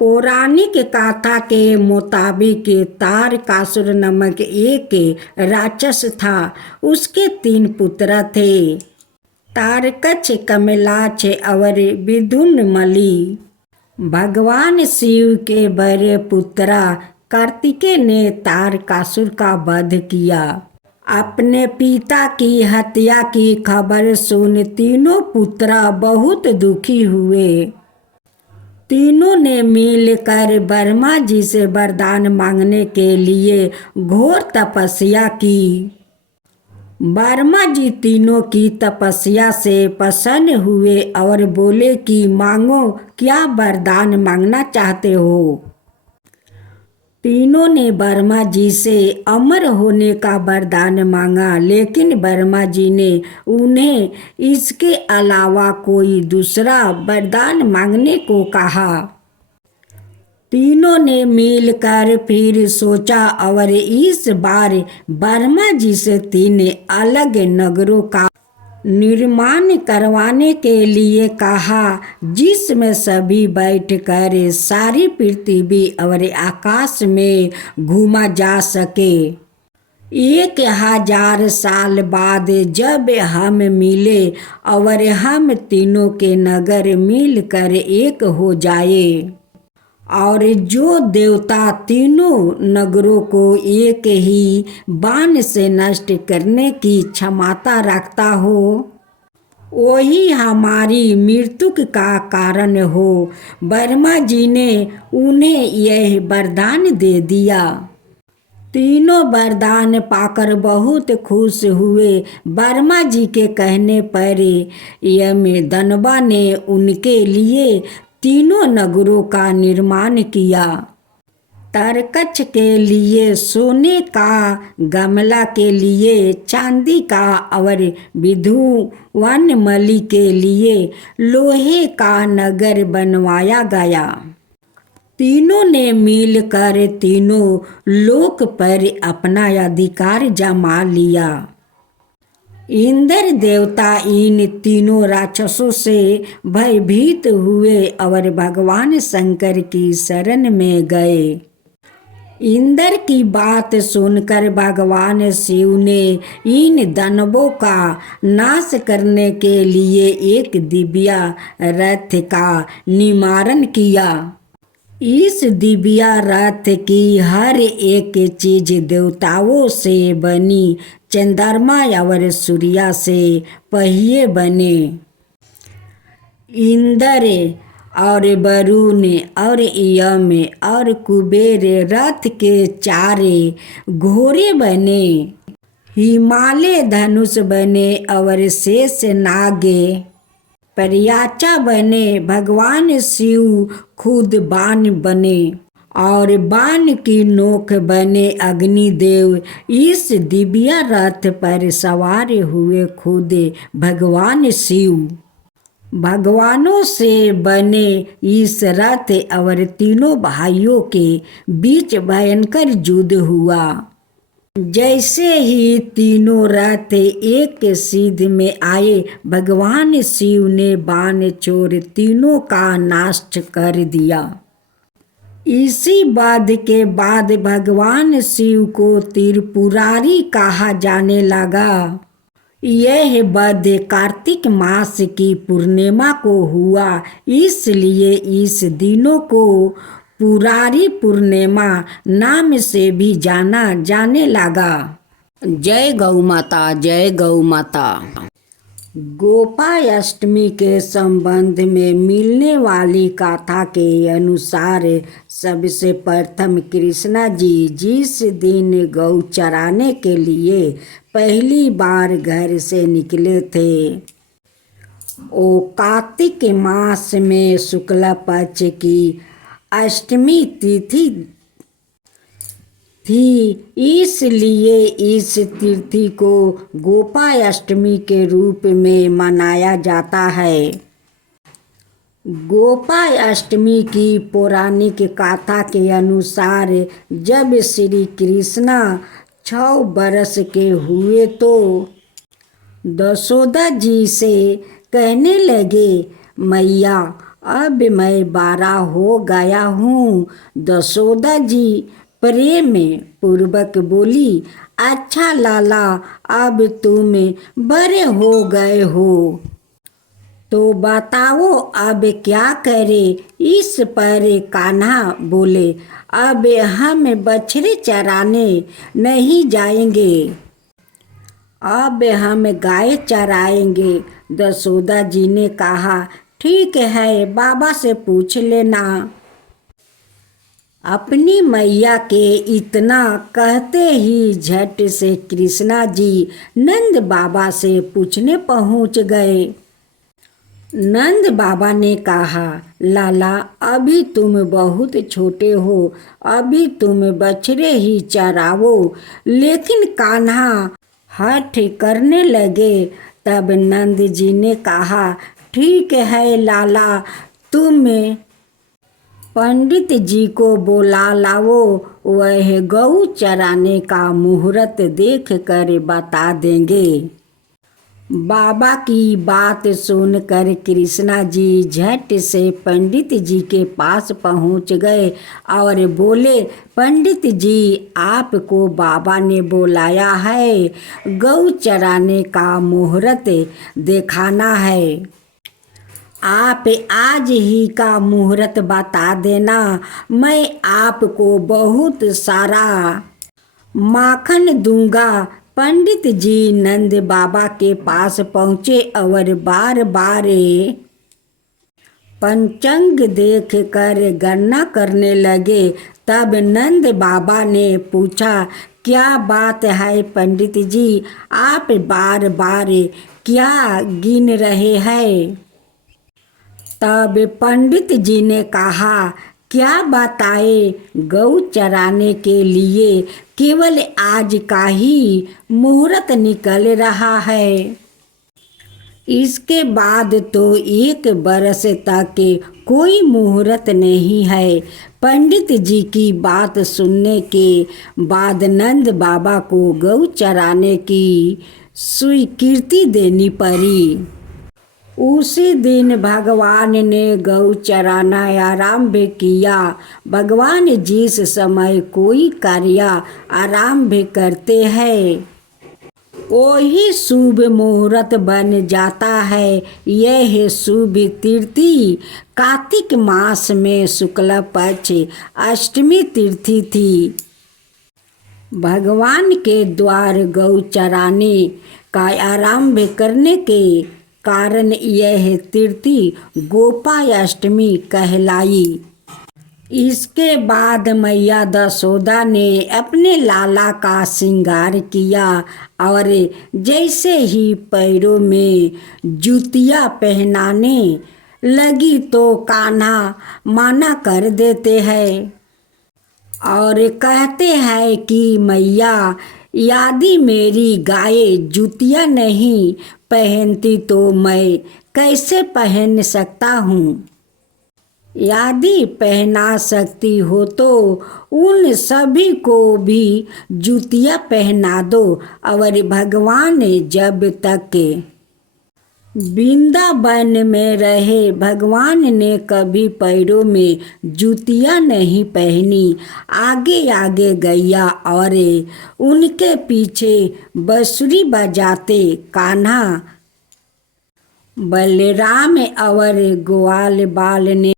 पौराणिक गाथा के मुताबिक तारकासुर नामक एक राक्षस था। उसके 3 पुत्र थे, तारकछ, कमलाक्ष और विदुनमली। भगवान शिव के बड़े पुत्र कार्तिकेय ने तारकासुर का वध किया। अपने पिता की हत्या की खबर सुन तीनों पुत्र बहुत दुखी हुए। तीनों ने मिलकर ब्रह्मा जी से वरदान मांगने के लिए घोर तपस्या की। ब्रह्मा जी तीनों की तपस्या से प्रसन्न हुए और बोले कि मांगो, क्या वरदान मांगना चाहते हो। तीनों ने ब्रह्मा जी से अमर होने का वरदान मांगा, लेकिन ब्रह्मा जी ने उन्हें इसके अलावा कोई दूसरा वरदान मांगने को कहा। तीनों ने मिलकर फिर सोचा और इस बार ब्रह्मा जी से 3 अलग नगरों का निर्माण करवाने के लिए कहा, जिसमें सभी बैठकर सारी पृथ्वी और आकाश में घूमा जा सके। 1000 साल बाद जब हम मिले और हम तीनों के नगर मिलकर एक हो जाए और जो देवता तीनों नगरों को एक ही बाण से नष्ट करने की क्षमता रखता हो, वही हमारी मृत्यु का कारण हो। ब्रह्मा जी ने उन्हें यह वरदान दे दिया। तीनों वरदान पाकर बहुत खुश हुए। ब्रह्मा जी के कहने पर यमदनवा ने उनके लिए तीनों नगरों का निर्माण किया। तारकछ के लिए सोने का, गमला के लिए चांदी का और विदुनमली के लिए लोहे का नगर बनवाया गया। तीनों ने मिलकर तीनों लोक पर अपना अधिकार जमा लिया। इंद्र देवता इन तीनों राक्षसों से भयभीत हुए और भगवान शंकर की शरण में गए। इंद्र की बात सुनकर भगवान शिव ने इन दानवों का नाश करने के लिए एक दिव्य रथ का निर्माण किया। इस दिव्य रथ की हर एक चीज देवताओं से बनी। चंद्रमा और सूर्य से पहिए बने। इंद्र और वरुण और यम और कुबेर रथ के 4 घोड़े बने। हिमालय धनुष बने और शेष नाग पर्याचा बने। भगवान शिव खुद बाण बने और बाण की नोक बने अग्निदेव। इस दिव्य रथ पर सवार हुए खुद भगवान शिव। भगवानों से बने इस रथ और तीनों भाइयों के बीच भयंकर युद्ध हुआ। जैसे ही तीनों रथ एक सिद्ध में आए, भगवान शिव ने बाण छोड़ तीनों का नाश कर दिया। इसी वध के बाद भगवान शिव को त्रिपुरारी कहा जाने लगा। यह वध कार्तिक मास की पूर्णिमा को हुआ, इसलिए इस दिनों को पुरारी पूर्णिमा नाम से भी जाना जाने लगा। जय गौ माता, जय गौ माता। गोपाष्टमी के संबंध में मिलने वाली गाथा के अनुसार सबसे प्रथम कृष्णा जी जिस दिन गौ चराने के लिए पहली बार घर से निकले थे, वो कार्तिक मास में शुक्ल पक्ष की अष्टमी तिथि थी, इसलिए इस तिथि को गोपाष्टमी के रूप में मनाया जाता है। गोपाष्टमी की पौराणिक कथा के अनुसार जब श्री कृष्ण 6 बरस के हुए तो यशोदा जी से कहने लगे, मैया अब मैं 12 हो गया हूँ। दसोदा जी प्रेम पूर्वक बोली। अच्छा लाला, अब तुम बड़े हो गए हो तो बताओ अब क्या करे। इस पर कान्हा बोले, अब हम बछड़े चराने नहीं जाएंगे, अब हम गाय चराएंगे। दसोदा जी ने कहा, ठीक है, बाबा से पूछ लेना। अपनी मैया के इतना कहते ही झट से कृष्णा जी नंद बाबा से पूछने पहुंच गए। नंद बाबा ने कहा, लाला, अभी तुम बहुत छोटे हो, अभी तुम बछड़े ही चराओ। लेकिन कान्हा हठ करने लगे। तब नंद जी ने कहा, ठीक है लाला, तुम पंडित जी को बुला लाओ, वह गऊ चराने का मुहूर्त देख कर बता देंगे। बाबा की बात सुनकर कृष्णा जी झट से पंडित जी के पास पहुंच गए और बोले, पंडित जी, आपको बाबा ने बुलाया है, गऊ चराने का मुहूर्त दिखाना है। आप आज ही का मुहूर्त बता देना, मैं आपको बहुत सारा माखन दूंगा। पंडित जी नंद बाबा के पास पहुँचे और बार बार पंचांग देख कर गणना करने लगे। तब नंद बाबा ने पूछा, क्या बात है पंडित जी, आप बार बार क्या गिन रहे हैं। तब पंडित जी ने कहा, क्या बताए, गऊ चराने के लिए केवल आज का ही मुहूर्त निकल रहा है, इसके बाद तो 1 बरस तक कोई मुहूर्त नहीं है। पंडित जी की बात सुनने के बाद नंद बाबा को गऊ चराने की स्वीकृति देनी पड़ी। उसी दिन भगवान ने गऊ चराना आरंभ किया। भगवान जिस समय कोई कार्य आरंभ करते हैं वही शुभ मुहूर्त बन जाता है। यह शुभ तिथि कार्तिक मास में शुक्ल पक्ष अष्टमी तिथि थी। भगवान के द्वार गऊ चराने का आरंभ करने के कारण यह तिथि गोपाष्टमी कहलाई। इसके बाद मैया दसोदा ने अपने लाला का श्रृंगार किया और जैसे ही पैरों में जूतियाँ पहनाने लगी तो कान्हा मना कर देते हैं और कहते हैं कि मैया, यदि मेरी गाय जूतियाँ नहीं पहनती तो मैं कैसे पहन सकता हूँ। यदि पहना सकती हो तो उन सभी को भी जूतियाँ पहना दो। और भगवान जब तक वृंदावन में रहे, भगवान ने कभी पैरों में जूतियाँ नहीं पहनी। आगे आगे गैया और उनके पीछे बांसुरी बजाते कान्हा, बलराम और ग्वाल बाल ने